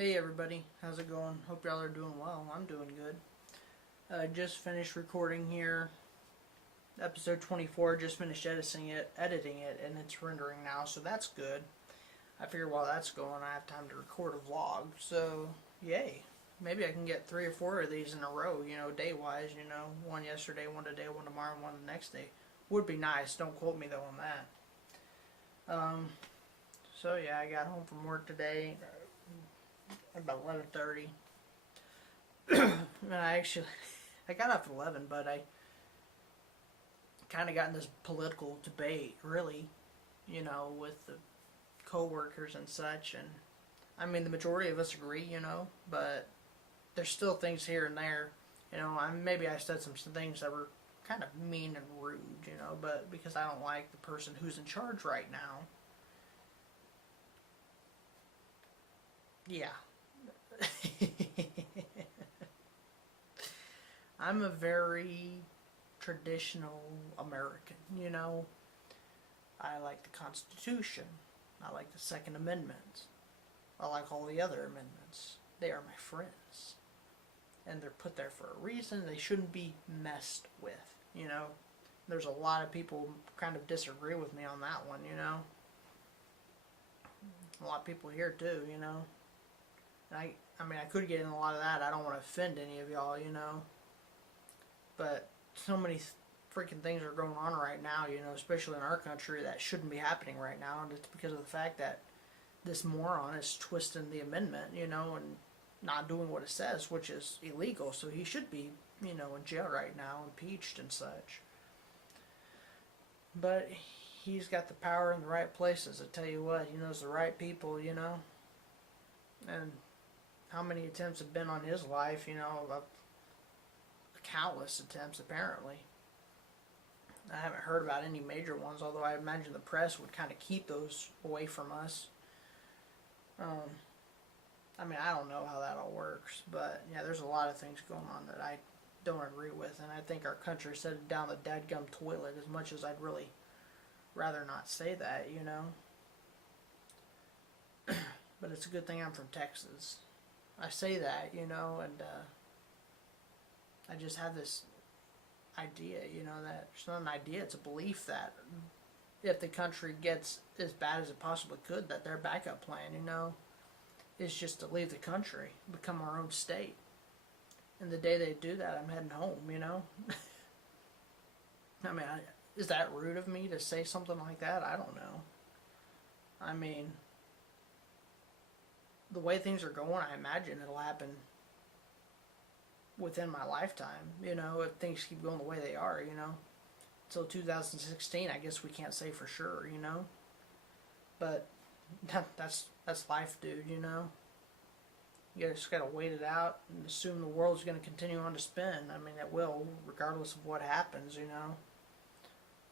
Hey everybody, how's it going? Hope y'all are doing well. I'm doing good. Just finished recording here. Episode 24, just finished editing it, and it's rendering now, so that's good. I figure while that's going, I have time to record a vlog, so yay. Maybe I can get 3 or 4 of these in a row, day-wise, one yesterday, one today, one tomorrow, one the next day. Would be nice, don't quote me though on that. So yeah, I got home from work today about 11:30. And I got up at 11, but I kind of got in this political debate, really, with the co-workers and such. And I mean, the majority of us agree, but there's still things here and there. Maybe I said some things that were kind of mean and rude, but because I don't like the person who's in charge right now. Yeah. I'm a very traditional American, I like the Constitution. I like the Second Amendment. I like all the other amendments. They are my friends. And they're put there for a reason. They shouldn't be messed with, There's a lot of people kind of disagree with me on that one, A lot of people here too, And I mean, I could get in a lot of that. I don't want to offend any of y'all, But so many freaking things are going on right now, especially in our country that shouldn't be happening right now. And it's because of the fact that this moron is twisting the amendment, and not doing what it says, which is illegal. So he should be, in jail right now, impeached and such. But he's got the power in the right places. I tell you what, he knows the right people, And how many attempts have been on his life, countless attempts apparently. I haven't heard about any major ones, although I imagine the press would kind of keep those away from us. I mean, I don't know how that all works, but yeah, there's a lot of things going on that I don't agree with, and I think our country set it down the dadgum toilet as much as I'd really rather not say that, But it's a good thing I'm from Texas. I say that, and I just have this idea, that it's not an idea, it's a belief that if the country gets as bad as it possibly could, that their backup plan, is just to leave the country, become our own state. And the day they do that, I'm heading home, I mean, is that rude of me to say something like that? I don't know. I mean, the way things are going, I imagine it'll happen within my lifetime, if things keep going the way they are, Until 2016, I guess we can't say for sure, But that's life, dude, You just gotta wait it out and assume the world's gonna continue on to spin. I mean, it will, regardless of what happens,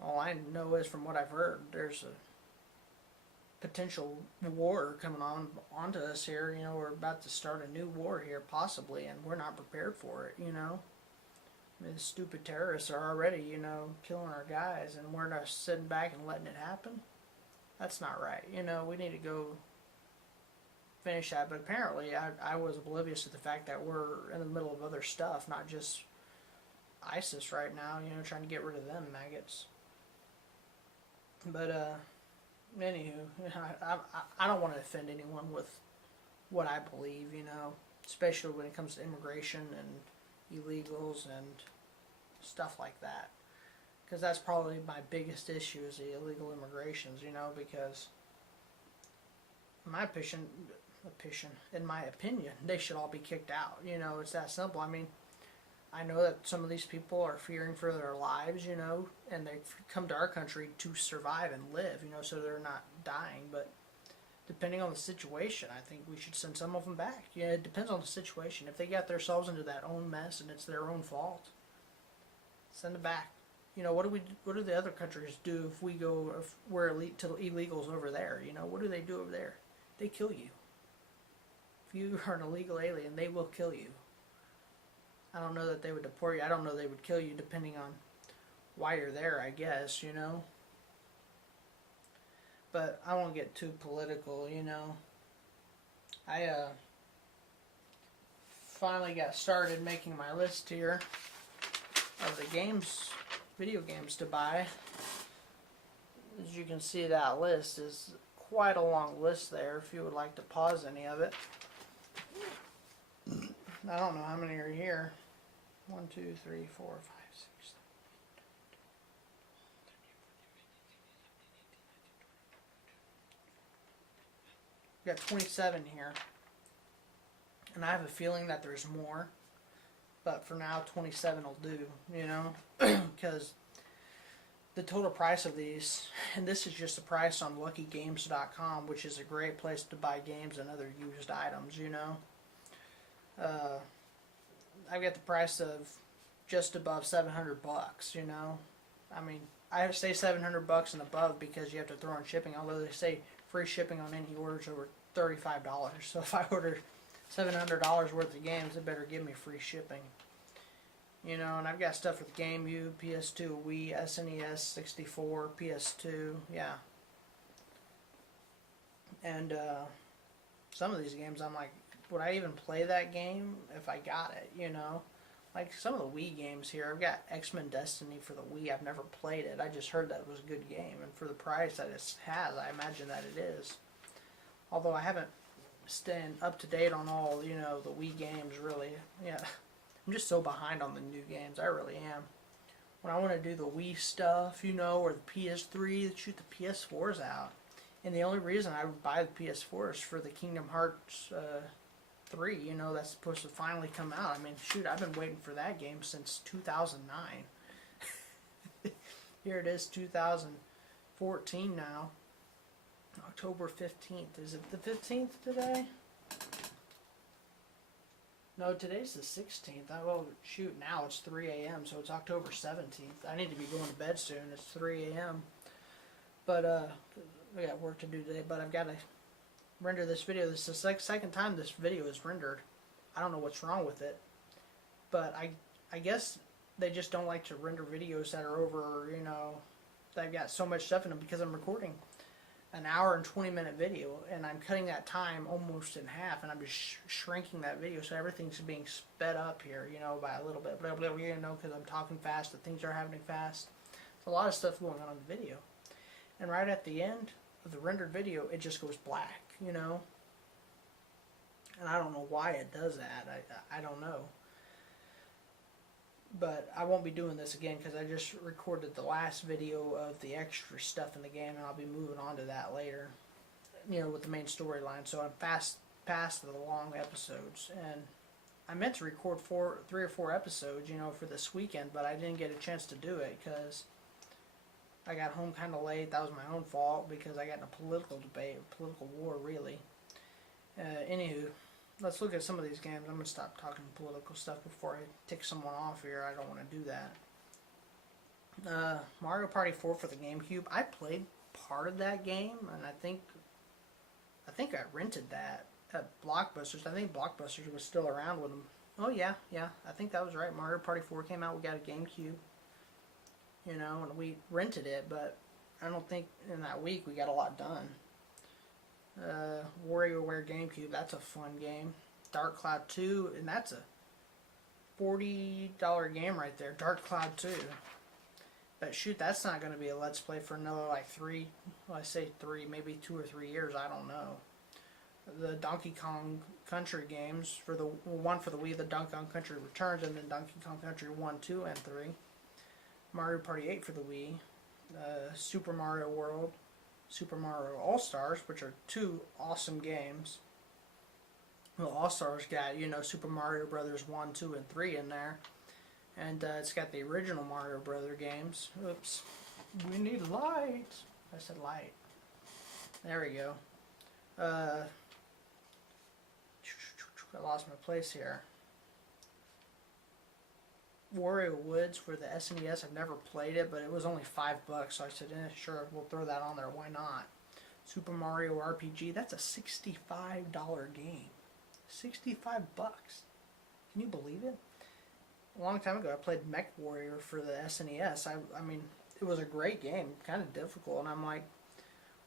All I know is from what I've heard, there's a potential war coming onto us here. We're about to start a new war here, possibly, and we're not prepared for it. I mean, the stupid terrorists are already, killing our guys, and we're not sitting back and letting it happen. That's not right. We need to go finish that. But apparently, I was oblivious to the fact that we're in the middle of other stuff, not just ISIS right now. Trying to get rid of them maggots. But anywho, I don't want to offend anyone with what I believe, especially when it comes to immigration and illegals and stuff like that. Because that's probably my biggest issue is the illegal immigrations, because in my opinion, they should all be kicked out. It's that simple. I mean, I know that some of these people are fearing for their lives, and they come to our country to survive and live, so they're not dying. But depending on the situation, I think we should send some of them back. It depends on the situation. If they got themselves into that own mess and it's their own fault, send them back. What do the other countries do if we're illegals over there? What do they do over there? They kill you. If you are an illegal alien, they will kill you. I don't know that they would deport you. I don't know they would kill you depending on why you're there, I guess, But I won't get too political, I finally got started making my list here of the games, video games to buy. As you can see, that list is quite a long list there if you would like to pause any of it. I don't know how many are here. 1, 2, 3, 4, 5, 6, 7. We got 27 here. And I have a feeling that there's more. But for now, 27 will do, you know? Because the total price of these, and this is just the price on luckygames.com, which is a great place to buy games and other used items, you know? I've got the price of just above 700 bucks, you know? I mean, I say 700 bucks and above because you have to throw in shipping, although they say free shipping on any orders over $35. So if I order $700 worth of games, they better give me free shipping. You know, and I've got stuff with GameU, PS2, Wii, SNES, 64, PS2, yeah. And some of these games I'm like, would I even play that game if I got it, you know? Like some of the Wii games here, I've got X-Men Destiny for the Wii. I've never played it. I just heard that it was a good game, and for the price that it has, I imagine that it is. Although I haven't staying up to date on all, you know, the Wii games, really. Yeah, I'm just so behind on the new games. I really am. When I want to do the Wii stuff, you know, or the PS3, shoot, the PS4's out. And the only reason I would buy the PS4 is for the Kingdom Hearts 3, you know, that's supposed to finally come out. I mean, shoot, I've been waiting for that game since 2009. Here it is, 2014 now. October 15th. Is it the 15th today? No, today's the 16th. Well, shoot, now it's 3 a.m., so it's October 17th. I need to be going to bed soon. It's 3 a.m. But, we got work to do today, but I've got to render this video. This is the second time this video is rendered. I don't know what's wrong with it, but I guess they just don't like to render videos that are over, you know, they've got so much stuff in them because I'm recording an hour and 20-minute video, and I'm cutting that time almost in half, and I'm just shrinking that video, so everything's being sped up here, you know, by a little bit, you know, because I'm talking fast, and things are happening fast. There's a lot of stuff going on in the video, and right at the end of the rendered video, it just goes black, you know, and I don't know why it does that. I don't know. But I won't be doing this again because I just recorded the last video of the extra stuff in the game, and I'll be moving on to that later, you know, with the main storyline. So I'm past the long episodes, and I meant to record 3 or 4 episodes, you know, for this weekend, but I didn't get a chance to do it because I got home kind of late. That was my own fault because I got in a political debate, political war, really. Anywho. Let's look at some of these games. I'm going to stop talking political stuff before I tick someone off here. I don't want to do that. Mario Party 4 for the GameCube. I played part of that game, and I think I rented that at Blockbusters. I think Blockbusters was still around with them. Oh, yeah. I think that was right. Mario Party 4 came out. We got a GameCube. You know, and we rented it, but I don't think in that week we got a lot done. WarioWare GameCube, that's a fun game. Dark Cloud 2, and that's a $40 game right there. Dark Cloud 2. But shoot, that's not going to be a Let's Play for another like 3, well, I say 3, maybe 2 or 3 years, I don't know. The Donkey Kong Country games, for the one for the Wii, the Donkey Kong Country Returns, and then Donkey Kong Country 1, 2, and 3. Mario Party 8 for the Wii. Super Mario World. Super Mario All-Stars, which are 2 awesome games. Well, All-Stars got, you know, Super Mario Brothers 1, 2, and 3 in there. And it's got the original Mario Brother games. Oops. We need light. I said light. There we go. I lost my place here. Wario Woods for the SNES. I've never played it, but it was only $5, so I said, sure, we'll throw that on there. Why not? Super Mario RPG. That's a $65 game. $65. Can you believe it? A long time ago, I played Mech Warrior for the SNES. I mean, it was a great game, kind of difficult, and I'm like,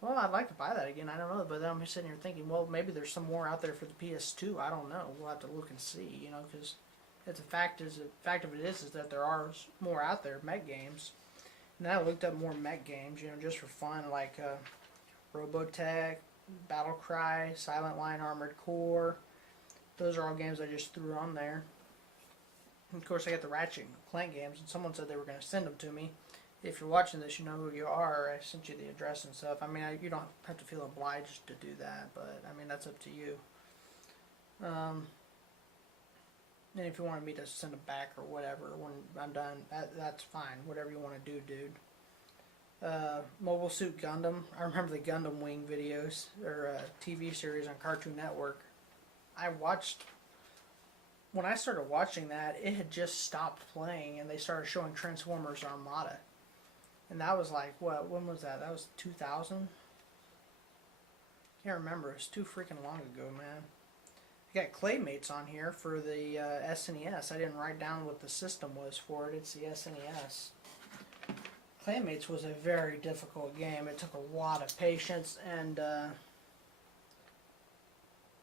Well, I'd like to buy that again. I don't know, but then I'm sitting here thinking, well, maybe there's some more out there for the PS2. I don't know. We'll have to look and see, you know, because it's a fact. Is the fact of it is that there are more out there, mech games. And I looked up more mech games, you know, just for fun, like Robotech, Battlecry, Silent Line, Armored Core. Those are all games I just threw on there. And of course, I got the Ratchet and Clank games, and someone said they were going to send them to me. If you're watching this, you know who you are. I sent you the address and stuff. I mean, you don't have to feel obliged to do that, but I mean, that's up to you. And if you wanted me to send them back or whatever when I'm done, that's fine. Whatever you want to do, dude. Mobile Suit Gundam. I remember the Gundam Wing videos, or TV series on Cartoon Network. When I started watching that, it had just stopped playing, and they started showing Transformers Armada. And that was like, what? When was that? That was 2000? Can't remember. It was too freaking long ago, man. I got Claymates on here for the SNES. I didn't write down what the system was for it. It's the SNES. Claymates was a very difficult game. It took a lot of patience, and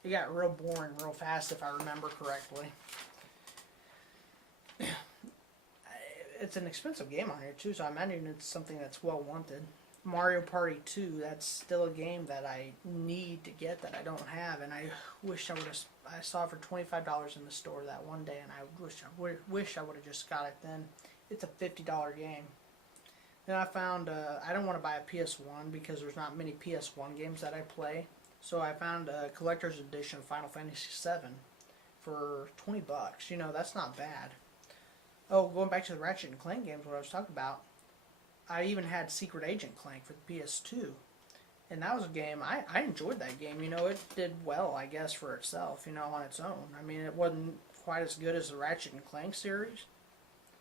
it got real boring real fast, if I remember correctly. It's an expensive game on here too, so I imagine it's something that's well wanted. Mario Party 2, that's still a game that I need to get that I don't have, and I wish I saw it for $25 in the store that one day, and I wish I would have just got it then. It's a $50 game. Then I found I don't want to buy a PS1 because there's not many PS1 games that I play, so I found a collector's edition of Final Fantasy VII for $20. You know, that's not bad. Oh, going back to the Ratchet and Clank games, what I was talking about, I even had Secret Agent Clank for the PS2. And that was a game, I enjoyed that game. You know, it did well, I guess, for itself, you know, on its own. I mean, it wasn't quite as good as the Ratchet and Clank series,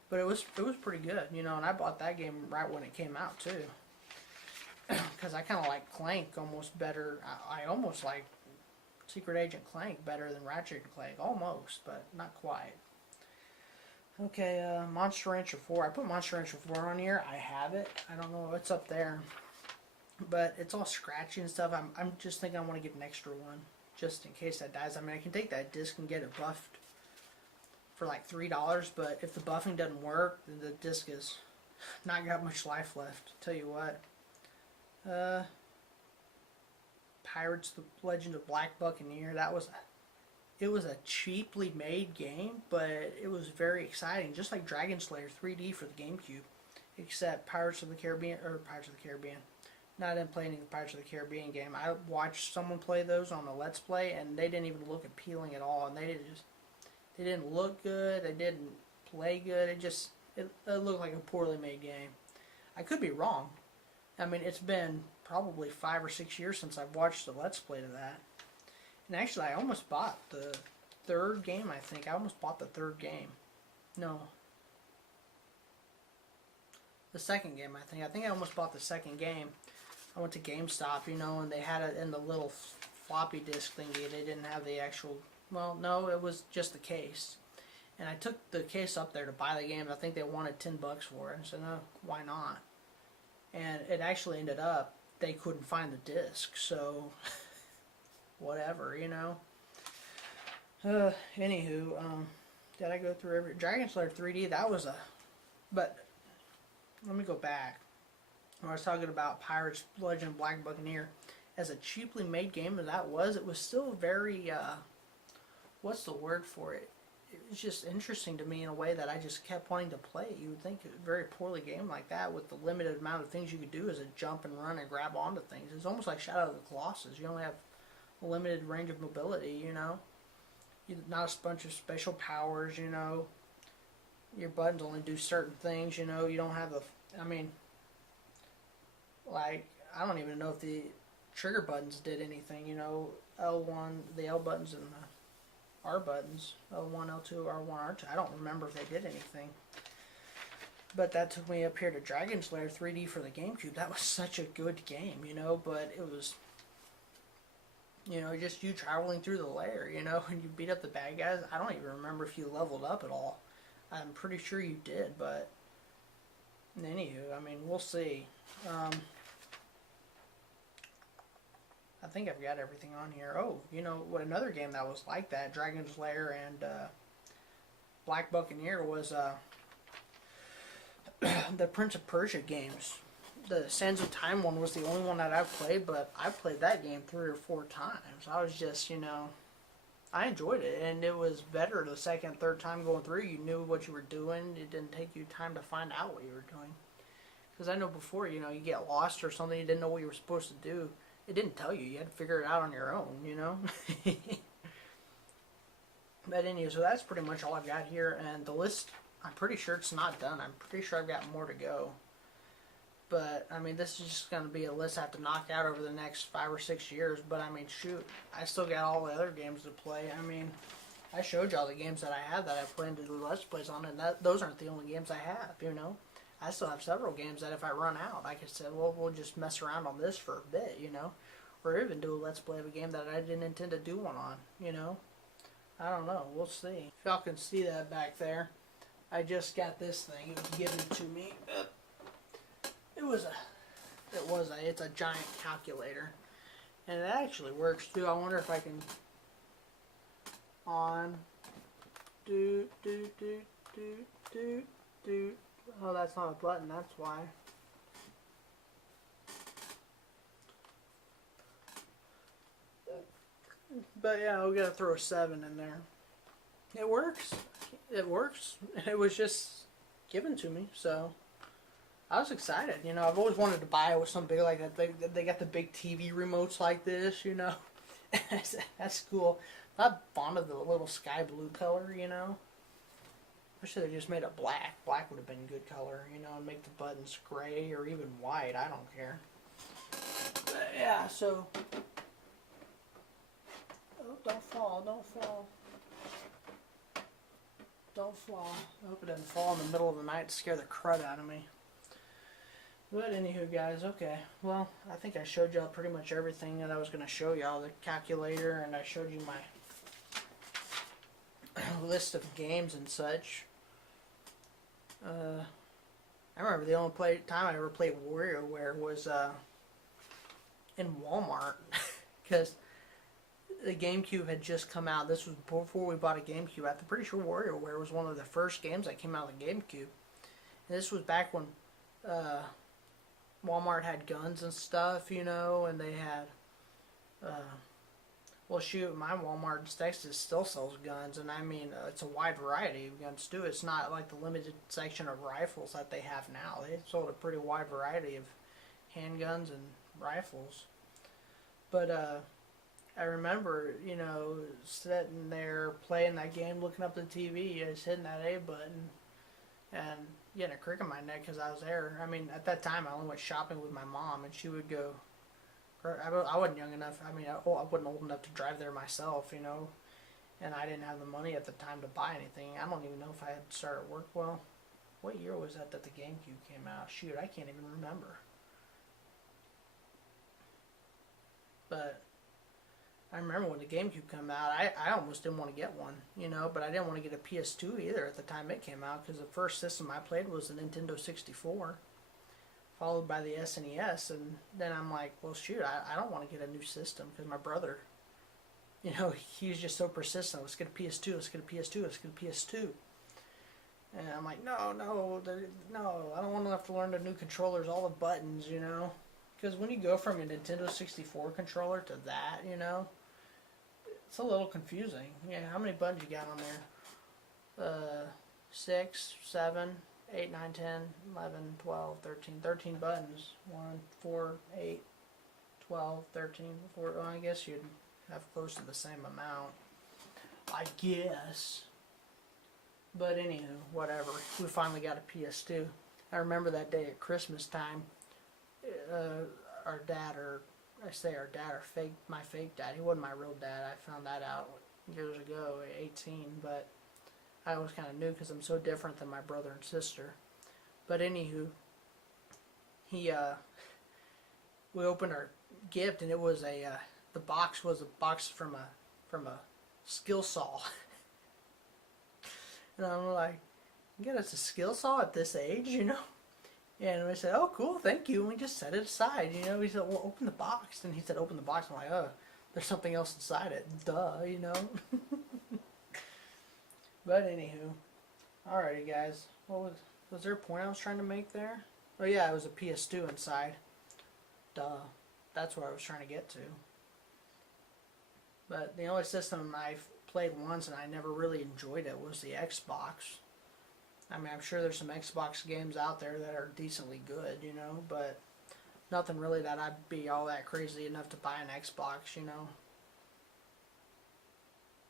but it was pretty good, you know, and I bought that game right when it came out, too. Because I kind of like Clank almost better. I almost like Secret Agent Clank better than Ratchet and Clank. Almost, but not quite. Okay, Monster Rancher 4. I put Monster Rancher 4 on here. I have it. I don't know. It's up there. But it's all scratchy and stuff. I'm just thinking I want to get an extra one. Just in case that dies. I mean, I can take that disc and get it buffed for like $3. But if the buffing doesn't work, then the disc is not got much life left. Tell you what. Pirates, the Legend of Black Buccaneer. It was a cheaply made game, but it was very exciting, just like Dragon Slayer 3D for the GameCube, except Pirates of the Caribbean. No, I didn't play any of the Pirates of the Caribbean game. I watched someone play those on the Let's Play, and they didn't even look appealing at all, and they didn't look good, they didn't play good, it looked like a poorly made game. I could be wrong. I mean, it's been probably 5 or 6 years since I've watched the Let's Play to that. And actually, I almost bought the third game, I think. I almost bought the third game. No. The second game, I think. I think I almost bought the second game. I went to GameStop, you know, and they had it in the little floppy disk thingy. They didn't have the actual... Well, no, it was just the case. And I took the case up there to buy the game. I think they wanted $10 for it. I said, no, why not? And it actually ended up, they couldn't find the disc, so... whatever, you know. Anywho, did I go through every... Dragon Slayer 3D, that was a... But, let me go back. When I was talking about Pirates, Legend of Black Buccaneer, as a cheaply made game as that was, it was still very, what's the word for it? It was just interesting to me in a way that I just kept wanting to play it. You would think a very poorly game like that, with the limited amount of things you could do as a jump and run and grab onto things. It's almost like Shadow of the Colossus. You only have a limited range of mobility, you know. Not a bunch of special powers, you know. Your buttons only do certain things, you know. You don't have the... I mean... Like, I don't even know if the trigger buttons did anything, you know. L1, the L buttons and the R buttons. L1, L2, R1, R2. I don't remember if they did anything. But that took me up here to Dragon Slayer 3D for the GameCube. That was such a good game, you know. But it was, you know, just you traveling through the lair, you know. And you beat up the bad guys. I don't even remember if you leveled up at all. I'm pretty sure you did, but... Anywho, I mean, we'll see. I think I've got everything on here. Oh, you know what? Another game that was like that, Dragon's Lair and Black Buccaneer, was the Prince of Persia games. The Sands of Time one was the only one that I've played, but I played that game 3 or 4 times. I was just, I enjoyed it, and it was better the second, third time going through. You knew what you were doing. It didn't take you time to find out what you were doing. Because I know before, you get lost or something, you didn't know what you were supposed to do. It didn't tell you. You had to figure it out on your own. But anyway, so that's pretty much all I've got here. And the list, I'm pretty sure it's not done. I'm pretty sure I've got more to go. But, I mean, this is just going to be a list I have to knock out over the next 5 or 6 years. But, I mean, shoot, I still got all the other games to play. I mean, I showed you all the games that I had that I planned to do Let's Plays on, and those aren't the only games I have, I still have several games that if I run out, like I said, well, we'll just mess around on this for a bit, or even do a Let's Play of a game that I didn't intend to do one on, I don't know. We'll see. If y'all can see that back there, I just got this thing. It was given to me. It's a giant calculator, and it actually works too. I wonder if I can do. Oh, that's not a button. That's why. But yeah, we gotta throw a 7 in there. It works. It works. It was just given to me, so I was excited. I've always wanted to buy it with something like that. They got the big TV remotes like this, That's cool. I'm not fond of the little sky blue color, I should have just made it black. Black would have been good color, and make the buttons gray or even white. I don't care. But yeah, so. Oh, don't fall, don't fall. Don't fall. I hope it doesn't fall in the middle of the night to scare the crud out of me. But anywho, guys, okay. Well, I think I showed y'all pretty much everything that I was going to show y'all. The calculator, and I showed you my list of games and such. I remember the only time I ever played WarioWare was in Walmart. Because the GameCube had just come out. This was before we bought a GameCube. I'm pretty sure WarioWare was one of the first games that came out of the GameCube. And this was back when Walmart had guns and stuff, and they had, well, shoot, my Walmart in Texas still sells guns, and I mean, it's a wide variety of guns too. It's not like the limited section of rifles that they have now. They sold a pretty wide variety of handguns and rifles. But I remember, sitting there playing that game, looking up at the TV, just hitting that A button, and getting a crick in my neck because I was there. I mean, at that time, I only went shopping with my mom, and she would go. I wasn't young enough. I mean, I wasn't old enough to drive there myself, and I didn't have the money at the time to buy anything. I don't even know if I had started work. Well, what year was that the GameCube came out? Shoot, I can't even remember. But I remember when the GameCube came out, I almost didn't want to get one, but I didn't want to get a PS2 either at the time it came out, because the first system I played was the Nintendo 64, followed by the SNES, and then I'm like, well, shoot, I don't want to get a new system, because my brother, he was just so persistent. Let's get a PS2, let's get a PS2, let's get a PS2. And I'm like, no, I don't want to have to learn the new controllers, all the buttons, because when you go from a Nintendo 64 controller to that, it's a little confusing. Yeah, how many buttons you got on there? 6, 7, 8, 9, 10, 11, 12, 13. 13 buttons. 1, 4, 8, 12, 13, 4. Well, I guess you'd have close to the same amount. I guess. But anywho, whatever. We finally got a PS2. I remember that day at Christmas time. Our dad, or my fake dad. He wasn't my real dad. I found that out years ago, 18, but I always kind of knew because I'm so different than my brother and sister. But anywho, we opened our gift, and it was the box was a box from a skill saw. And I'm like, you get us a skill saw at this age, And we said, oh, cool, thank you. And we just set it aside. You know, we said, well, open the box. And he said, open the box. I'm like, oh, there's something else inside it. Duh, you know. But anywho, alrighty, guys. Was there a point I was trying to make there? Oh yeah, it was a PS2 inside. Duh. That's what I was trying to get to. But the only system I've played once and I never really enjoyed it was the Xbox. I mean, I'm sure there's some Xbox games out there that are decently good, you know, but nothing really that I'd be all that crazy enough to buy an Xbox, you know.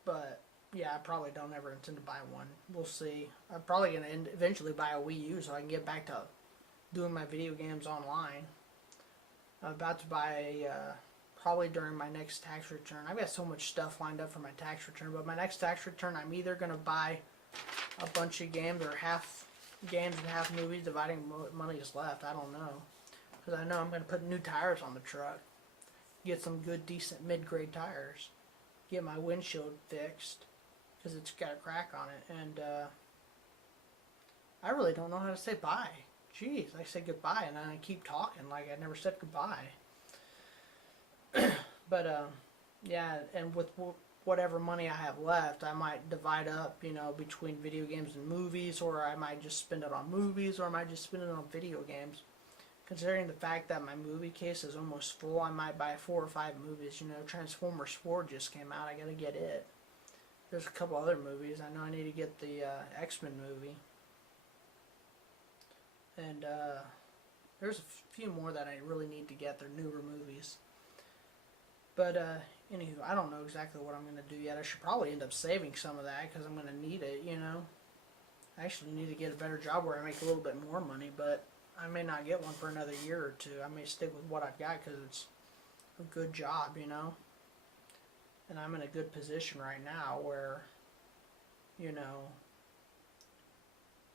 But yeah, I probably don't ever intend to buy one. We'll see. I'm probably going to eventually buy a Wii U so I can get back to doing my video games online. I'm about to buy probably during my next tax return. I've got so much stuff lined up for my tax return, but my next tax return I'm either going to buy a bunch of games or half games and half movies, dividing what money is left. I don't know. Because I know I'm going to put new tires on the truck. Get some good, decent, mid-grade tires. Get my windshield fixed. Because it's got a crack on it. And I really don't know how to say bye. Jeez, I say goodbye and then I keep talking like I never said goodbye. But yeah, and with whatever money I have left, I might divide up, you know, between video games and movies, or I might just spend it on movies, or I might just spend it on video games. Considering the fact that my movie case is almost full, I might buy 4 or 5 movies. You know, Transformers 4 just came out. I gotta get it. There's a couple other movies. I know I need to get the X-Men movie. And there's a few more that I really need to get. They're newer movies. But anywho, I don't know exactly what I'm going to do yet. I should probably end up saving some of that because I'm going to need it, you know. I actually need to get a better job where I make a little bit more money, but I may not get one for another year or two. I may stick with what I've got because it's a good job, you know. And I'm in a good position right now where, you know,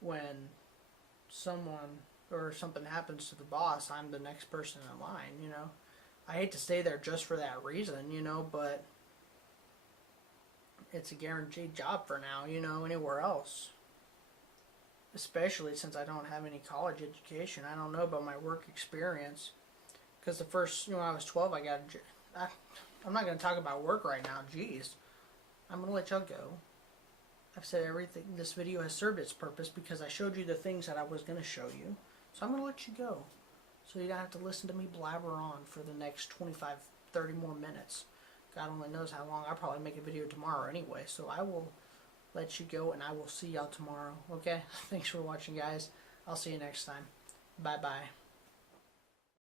when someone or something happens to the boss, I'm the next person in line, you know. I hate to stay there just for that reason, you know, but it's a guaranteed job for now, you know, anywhere else. Especially since I don't have any college education. I don't know about my work experience. Because the first, you know, when I was 12, I'm not going to talk about work right now, jeez. I'm going to let y'all go. I've said everything. This video has served its purpose because I showed you the things that I was going to show you. So I'm going to let you go. So you don't have to listen to me blabber on for the next 25, 30 more minutes. God only knows how long. I'll probably make a video tomorrow anyway. So I will let you go and I will see y'all tomorrow. Okay? Thanks for watching, guys. I'll see you next time. Bye-bye.